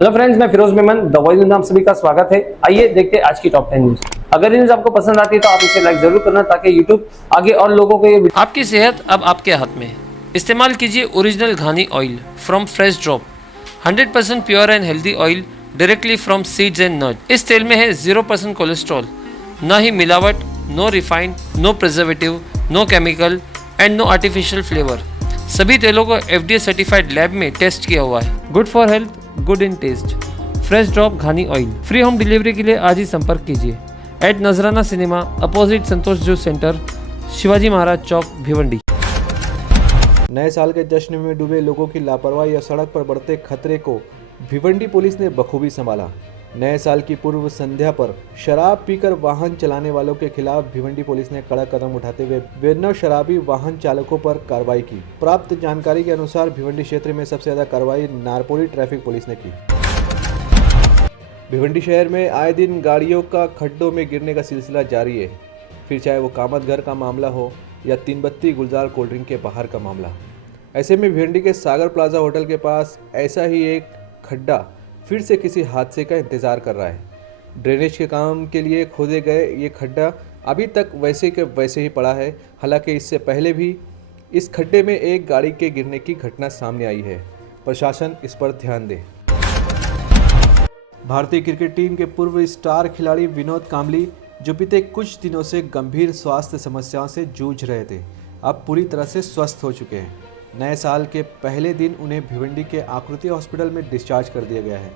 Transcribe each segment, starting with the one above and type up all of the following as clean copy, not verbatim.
Hello friends, मैं Firoz Memon the voice में आप सभी का स्वागत है। आइए देखते हैं आज की टॉप 10 न्यूज। अगर ये न्यूज आपको पसंद आती है तो आप इसे लाइक जरूर करना ताकि यूट्यूब आगे और लोगों को ये आपकी सेहत अब आपके हाथ में। इस्तेमाल कीजिए original ghani oil from fresh drop, 100% pure and healthy oil directly from seeds and nuts. इस तेल में है 0% कोलेस्ट्रॉल, ना ही मिलावट, no refined, no preservative, no chemical and no artificial flavour. सभी तेलों को FDA सर्टिफाइड लैब में टेस्ट किया हुआ है। Good for health, good in taste. Fresh drop ghani oil. Free home delivery के लिए आज ही संपर्क कीजिए at Nazrana cinema, opposite Santosh juice centre, Shivaji Maharaj चौक, भिवंडी। नए साल के जश्न में डूबे लोगों की लापरवाही और सड़क पर बढ़ते खतरे को भिवंडी पुलिस ने बखूबी संभाला। नए साल की पूर्व संध्या पर शराब पीकर वाहन चलाने वालों के खिलाफ भिवंडी पुलिस ने कड़ा कदम उठाते हुए बेनौ शराबी वाहन चालकों पर कार्रवाई की। प्राप्त जानकारी के अनुसार भिवंडी क्षेत्र में सबसे ज्यादा कार्रवाई नारपोली ट्रैफिक पुलिस ने की। भिवंडी शहर में आए दिन गाड़ियों का खड्डों में गिरने का सिलसिला जारी है, फिर चाहे वो कामत घर का मामला हो या तीन गुलजार कोल्ड ड्रिंक के बाहर का मामला। ऐसे में भिवंडी के सागर प्लाजा होटल के पास ऐसा ही एक खड्डा फिर से किसी हादसे का इंतजार कर रहा है। ड्रेनेज के काम के लिए खोदे गए ये खड्डा अभी तक वैसे के वैसे ही पड़ा है। हालांकि इससे पहले भी इस खड्डे में एक गाड़ी के गिरने की घटना सामने आई है। प्रशासन इस पर ध्यान दे। भारतीय क्रिकेट टीम के पूर्व स्टार खिलाड़ी विनोद कांबली, जो बीते कुछ दिनों से गंभीर स्वास्थ्य समस्याओं से जूझ रहे थे, अब पूरी तरह से स्वस्थ हो चुके हैं। नए साल के पहले दिन उन्हें भिवंडी के आकृति हॉस्पिटल में डिस्चार्ज कर दिया गया है।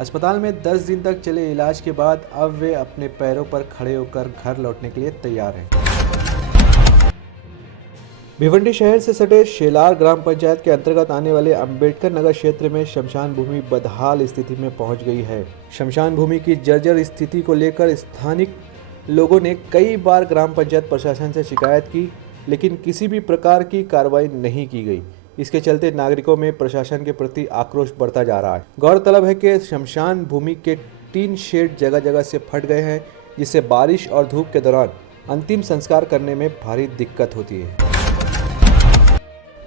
अस्पताल में 10 दिन तक चले इलाज के बाद अब वे अपने पैरों पर खड़े होकर घर लौटने के लिए तैयार हैं। भिवंडी शहर से सटे शेलार ग्राम पंचायत के अंतर्गत आने वाले अंबेडकर नगर क्षेत्र में शमशान भूमि बदहाल स्थिति में पहुंच गई है। शमशान भूमि की जर्जर स्थिति को लेकर स्थानिक लोगों ने कई बार ग्राम पंचायत प्रशासन से शिकायत की, लेकिन किसी भी प्रकार की कार्रवाई नहीं की गई। इसके चलते नागरिकों में प्रशासन के प्रति आक्रोश बढ़ता जा रहा है। गौरतलब है कि शमशान भूमि के टीन शेड जगह जगह से फट गए हैं, जिससे बारिश और धूप के दौरान अंतिम संस्कार करने में भारी दिक्कत होती है।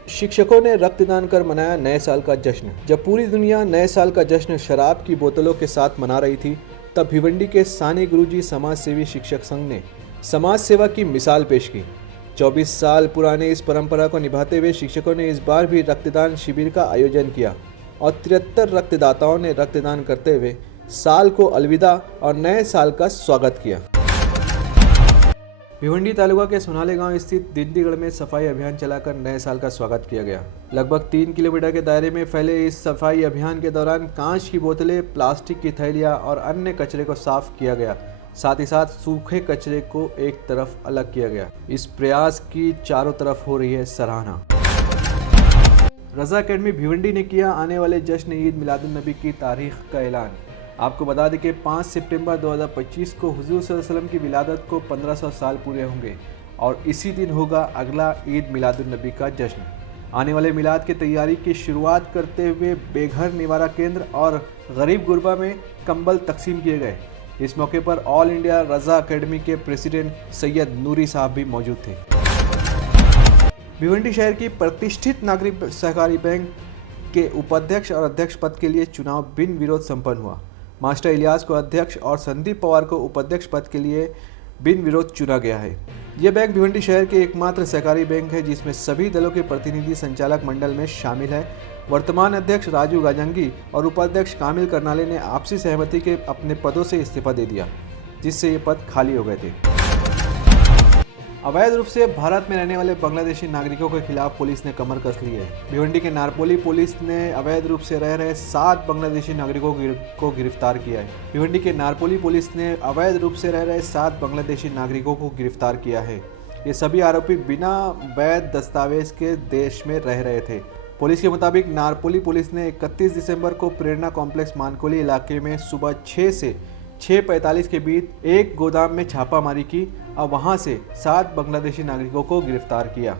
शिक्षकों ने रक्तदान कर मनाया नए साल का जश्न। जब पूरी दुनिया नए साल का जश्न शराब की बोतलों के साथ मना रही थी, तब भिवंडी के सानी गुरुजी समाज सेवी शिक्षक संघ ने समाज सेवा की मिसाल पेश की। 24 साल पुराने इस परंपरा को निभाते हुए शिक्षकों ने इस बार भी रक्तदान शिविर का आयोजन किया और 73 रक्तदाताओं ने रक्तदान करते हुए साल को अलविदा और नए साल का स्वागत किया। भिवंडी तालुका के सोनाले गांव स्थित दिंडीगढ़ में सफाई अभियान चलाकर नए साल का स्वागत किया गया। लगभग 3 किलोमीटर के दायरे में फैले इस सफाई अभियान के दौरान कांच की बोतलें, प्लास्टिक की थैलियां और अन्य कचरे को साफ किया गया। साथ ही साथ सूखे कचरे को एक तरफ अलग किया गया। इस प्रयास की चारों तरफ हो रही है सराहना। रजा अकेडमी भिवंडी ने किया आने वाले जश्न ईद मिलादुन नबी की तारीख का ऐलान। आपको बता दें कि 5 सितंबर 2025 को हुजूर सल्लल्लाहु अलैहि वसल्लम की विलादत को 1500 साल पूरे होंगे और इसी दिन होगा अगला ईद मिलादुन नबी का जश्न। आने वाले मिलाद की तैयारी की शुरुआत करते हुए बेघर निवारा केंद्र और गरीब गुरबा में कंबल तकसीम किए गए। इस मौके पर ऑल इंडिया रजा अकेडमी के प्रेसिडेंट सैयद नूरी साहब भी मौजूद थे। भिवंडी शहर की प्रतिष्ठित नागरिक सहकारी बैंक के उपाध्यक्ष और अध्यक्ष पद के लिए चुनाव बिन विरोध संपन्न हुआ। मास्टर इलियास को अध्यक्ष और संदीप पवार को उपाध्यक्ष पद के लिए बिन विरोध चुना गया है। यह बैंक भिवंडी शहर के एकमात्र सहकारी बैंक है जिसमें सभी दलों के प्रतिनिधि संचालक मंडल में शामिल है। वर्तमान अध्यक्ष राजू गाजंगी और उपाध्यक्ष कामिल करनाले ने आपसी सहमति के अपने पदों से इस्तीफा दे दिया, जिससे ये पद खाली हो गए थे। अवैध रूप से भारत में रहने वाले बांग्लादेशी नागरिकों के खिलाफ पुलिस ने कमर कस ली है। भिवंडी के नारपोली पुलिस ने अवैध रूप से रह रहे 7 बांग्लादेशी नागरिकों को गिरफ्तार किया है। भिवंडी के नारपोली पुलिस ने अवैध रूप से रह रहे 7 बांग्लादेशी नागरिकों को गिरफ्तार किया है। ये सभी आरोपी बिना वैध दस्तावेज के देश में रह रहे थे। पुलिस के मुताबिक नारपोली पुलिस ने 31 दिसंबर को प्रेरणा कॉम्प्लेक्स मानकोली इलाके में सुबह 6 से 6:45 के बीच एक गोदाम में छापामारी की और वहां से 7 बांग्लादेशी नागरिकों को गिरफ्तार किया।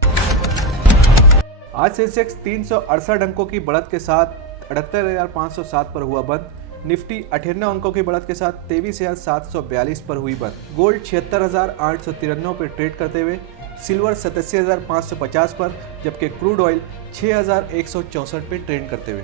आज सेंसेक्स 368 अंकों की बढ़त के साथ 78,507 पर हुआ बंद। निफ्टी 98 अंकों की बढ़त के साथ 23,742 पर हुई बंद। गोल्ड 76,893 पर ट्रेड करते हुए, सिल्वर 87,550 पर, जबकि क्रूड ऑयल 6,164 पे ट्रेड करते हुए।